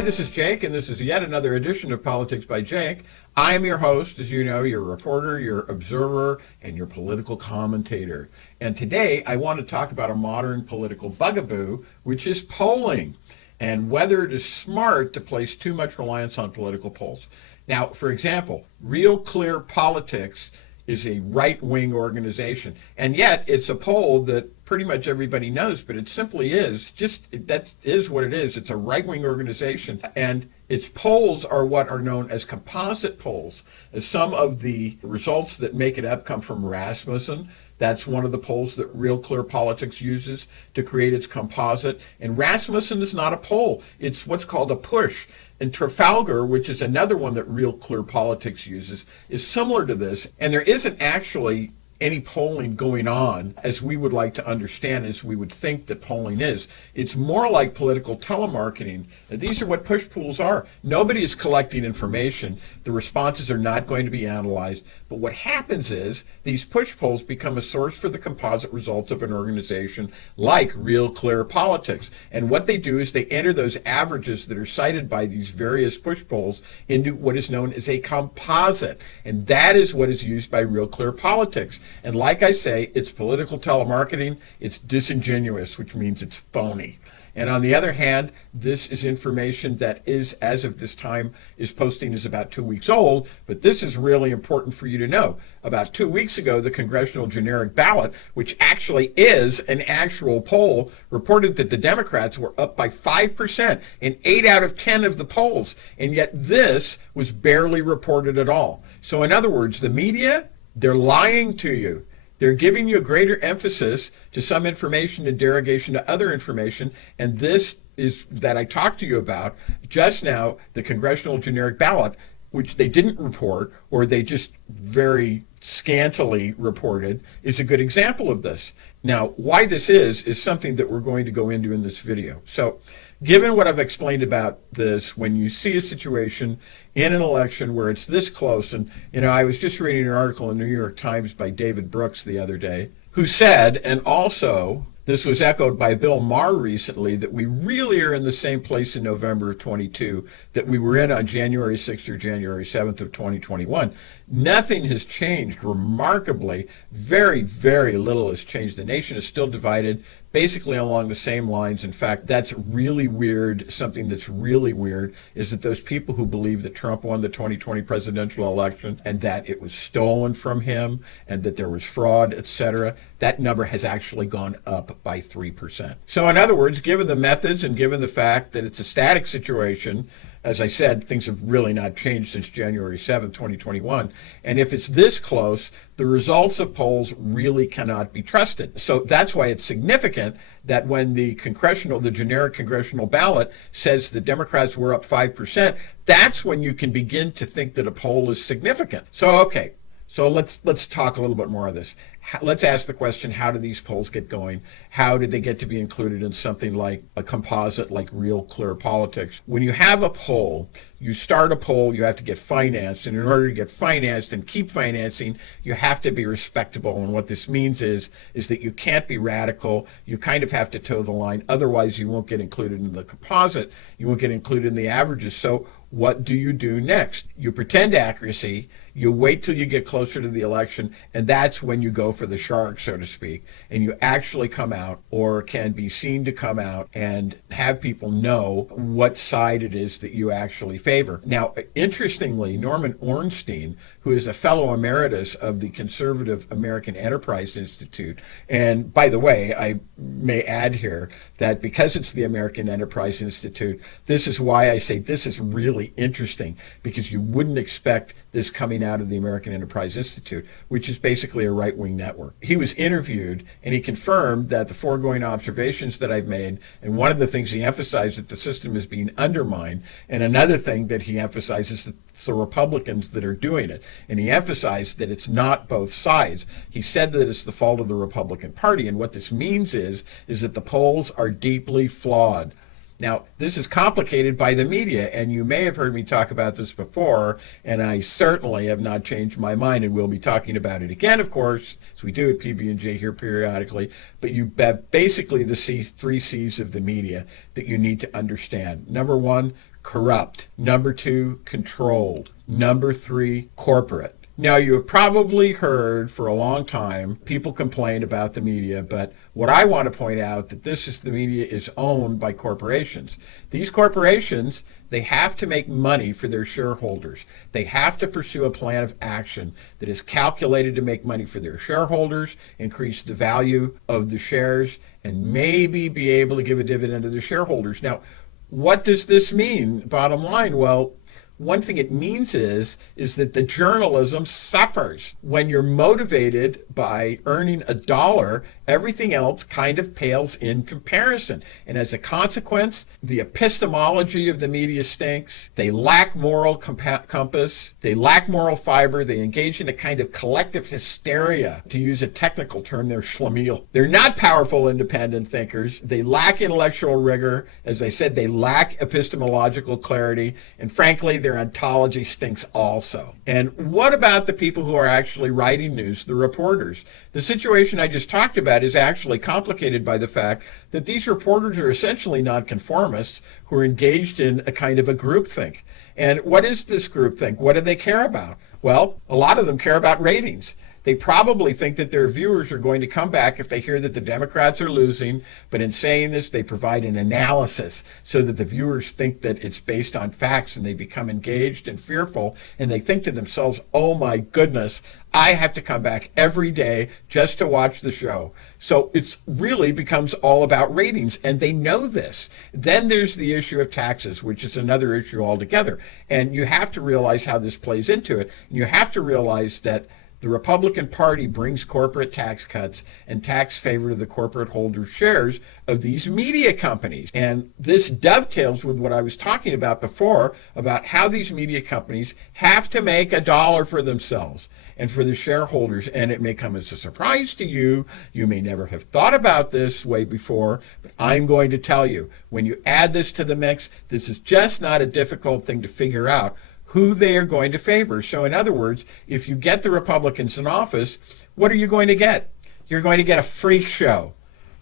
Hi, this is Jake, and this is yet another edition of Politics by Jake. I'm your host, as you know, your reporter, your observer, and your political commentator. And today I want to talk about a modern political bugaboo, which is polling, and whether it is smart to place too much reliance on political polls. Now, for example, Real Clear Politics is a right-wing organization, and yet it's a poll that pretty much everybody knows, but it simply is that is what it is. It's a right-wing organization, and its polls are what are known as composite polls. Some of the results that make it up come from Rasmussen. That's one of the polls that Real Clear Politics uses to create its composite. And Rasmussen is not a poll. It's what's called a push. And Trafalgar, which is another one that Real Clear Politics uses, is similar to this. And there isn't actually any polling going on as we would like to understand, as we would think that polling is. It's more like political telemarketing. These are what push polls are. Nobody is collecting information. The responses are not going to be analyzed. But what happens is these push polls become a source for the composite results of an organization like Real Clear Politics. And what they do is they enter those averages that are cited by these various push polls into what is known as a composite. And that is what is used by Real Clear Politics. And like I say, it's political telemarketing. It's disingenuous, which means it's phony. And on the other hand, this is information that is, as of this time, is posting is about 2 weeks old, but this is really important for you to know. About 2 weeks ago, the Congressional Generic Ballot, which actually is an actual poll, reported that the Democrats were up by 5% in 8 out of 10 of the polls, and yet this was barely reported at all. So in other words, the media, they're lying to you. They're giving you a greater emphasis to some information and derogation to other information, and this is that I talked to you about just now, the Congressional Generic Ballot, which they didn't report, or they just very scantily reported, is a good example of this. Now, why this is something that we're going to go into in this video. So, given what I've explained about this, when you see a situation in an election where it's this close, and I was just reading an article in the New York Times by David Brooks the other day, who said, and also this was echoed by Bill Maher recently, that we really are in the same place in November of 22 that we were in on January 6th or January 7th of 2021. Nothing has changed remarkably. Very, very little has changed. The nation is still divided basically along the same lines. In fact, that's really weird. Something that's really weird is that those people who believe that Trump won the 2020 presidential election and that it was stolen from him and that there was fraud, etc., that number has actually gone up by 3%. So in other words, given the methods and given the fact that it's a static situation, as I said, things have really not changed since January 7th, 2021. And if it's this close, the results of polls really cannot be trusted. So that's why it's significant that when the generic congressional ballot says the Democrats were up 5%, that's when you can begin to think that a poll is significant. So, okay. So let's talk a little bit more of this. Let's ask the question, how do these polls get going? How did they get to be included in something like a composite like Real Clear Politics? When you have a poll, you start a poll, you have to get financed. And in order to get financed and keep financing, you have to be respectable. And what this means is that you can't be radical. You kind of have to toe the line. Otherwise, you won't get included in the composite. You won't get included in the averages. So what do you do next? You pretend accuracy. You wait till you get closer to the election, and that's when you go for the shark, so to speak, and you actually come out, or can be seen to come out, and have people know what side it is that you actually favor. Now, interestingly, Norman Ornstein, who is a fellow emeritus of the Conservative American Enterprise Institute, and by the way, I may add here that because it's the American Enterprise Institute, this is why I say this is really interesting, because you wouldn't expect this coming out of the American Enterprise Institute, which is basically a right-wing network. He was interviewed, and he confirmed that the foregoing observations that I've made, and one of the things he emphasized that the system is being undermined, and another thing that he emphasizes that it's the Republicans that are doing it. And he emphasized that it's not both sides. He said that it's the fault of the Republican Party, and what this means is that the polls are deeply flawed. Now, this is complicated by the media, and you may have heard me talk about this before, and I certainly have not changed my mind, and we'll be talking about it again, of course, as we do at PB&J here periodically, but you have basically the three C's of the media that you need to understand. Number one, corrupt. Number 2, controlled. Number 3, corporate. Now, you have probably heard for a long time people complain about the media, but what I want to point out that the media is owned by corporations. These corporations, they have to make money for their shareholders. They have to pursue a plan of action that is calculated to make money for their shareholders, increase the value of the shares, and maybe be able to give a dividend to the shareholders. Now, what does this mean? Bottom line, well, one thing it means is that the journalism suffers. When you're motivated by earning a dollar, everything else kind of pales in comparison. And as a consequence, the epistemology of the media stinks. They lack moral compass. They lack moral fiber. They engage in a kind of collective hysteria. To use a technical term, they're schlemiel. They're not powerful independent thinkers. They lack intellectual rigor. As I said, they lack epistemological clarity. And frankly, their ontology stinks also. And what about the people who are actually writing news, the reporters? The situation I just talked about is actually complicated by the fact that these reporters are essentially nonconformists who are engaged in a kind of a groupthink. And what is this groupthink? What do they care about? Well, a lot of them care about ratings. They probably think that their viewers are going to come back if they hear that the Democrats are losing, but in saying this, they provide an analysis so that the viewers think that it's based on facts, and they become engaged and fearful, and they think to themselves, oh my goodness, I have to come back every day just to watch the show. So it really becomes all about ratings, and they know this. Then there's the issue of taxes, which is another issue altogether. And you have to realize how this plays into it. And you have to realize that the Republican Party brings corporate tax cuts and tax favor to the corporate holders' shares of these media companies. And this dovetails with what I was talking about before, about how these media companies have to make a dollar for themselves and for the shareholders. And it may come as a surprise to you. You may never have thought about this way before, but I'm going to tell you, when you add this to the mix, this is just not a difficult thing to figure out who they are going to favor. So in other words, if you get the Republicans in office, what are you going to get? You're going to get a freak show.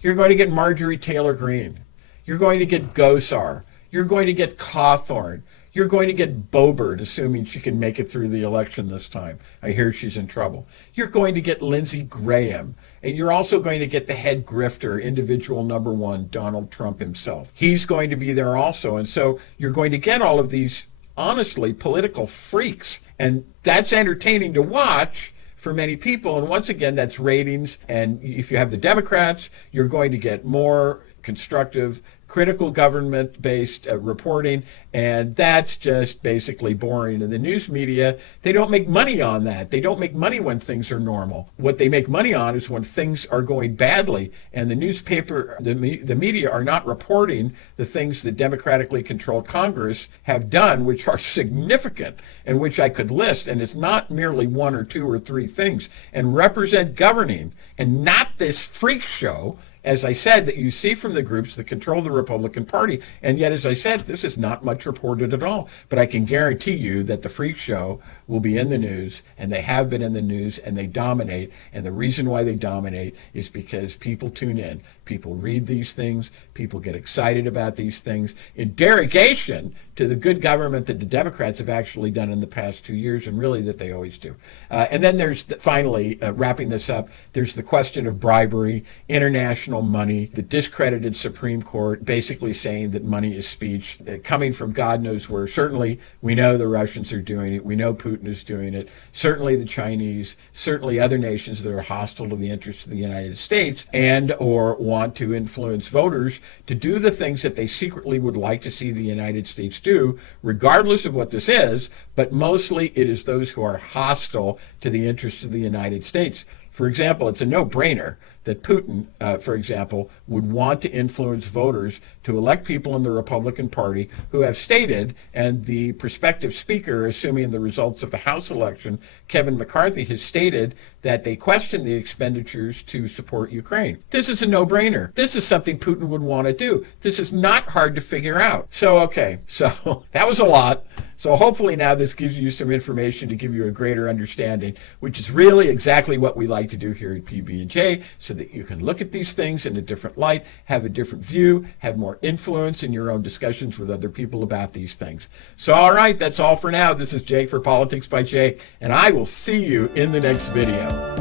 You're going to get Marjorie Taylor Greene. You're going to get Gosar. You're going to get Cawthorn. You're going to get Boebert, assuming she can make it through the election this time. I hear she's in trouble. You're going to get Lindsey Graham. And you're also going to get the head grifter, individual number one, Donald Trump himself. He's going to be there also. And so you're going to get all of these, honestly, political freaks. And that's entertaining to watch for many people. And once again, that's ratings. And if you have the Democrats, you're going to get more constructive, critical government-based reporting, and that's just basically boring. And the news media, they don't make money on that. They don't make money when things are normal. What they make money on is when things are going badly, and the newspaper, the media are not reporting the things that democratically controlled Congress have done, which are significant, and which I could list, and it's not merely one or two or three things, and represent governing, and not this freak show, as I said, that you see from the groups that control the Republican Party. And yet, as I said, this is not much reported at all. But I can guarantee you that the freak show will be in the news, and they have been in the news, and they dominate. And the reason why they dominate is because people tune in. People read these things. People get excited about these things in derogation to the good government that the Democrats have actually done in the past 2 years, and really that they always do. And then there's, finally, wrapping this up, there's the question of bribery, international money, the discredited Supreme Court basically saying that money is speech, coming from God knows where. Certainly, we know the Russians are doing it. We know Putin is doing it. Certainly the Chinese, certainly other nations that are hostile to the interests of the United States and or want to influence voters to do the things that they secretly would like to see the United States do, regardless of what this is, but mostly it is those who are hostile to the interests of the United States. For example, it's a no-brainer that Putin, for example, would want to influence voters to elect people in the Republican Party who have stated, and the prospective speaker, assuming the results of the House election, Kevin McCarthy, has stated that they question the expenditures to support Ukraine. This is a no-brainer. This is something Putin would want to do. This is not hard to figure out. So, okay, so that was a lot. So hopefully now this gives you some information to give you a greater understanding, which is really exactly what we like to do here at PB&J, so that you can look at these things in a different light, have a different view, have more influence in your own discussions with other people about these things. So all right, that's all for now. This is Jake for Politics by Jake, and I will see you in the next video.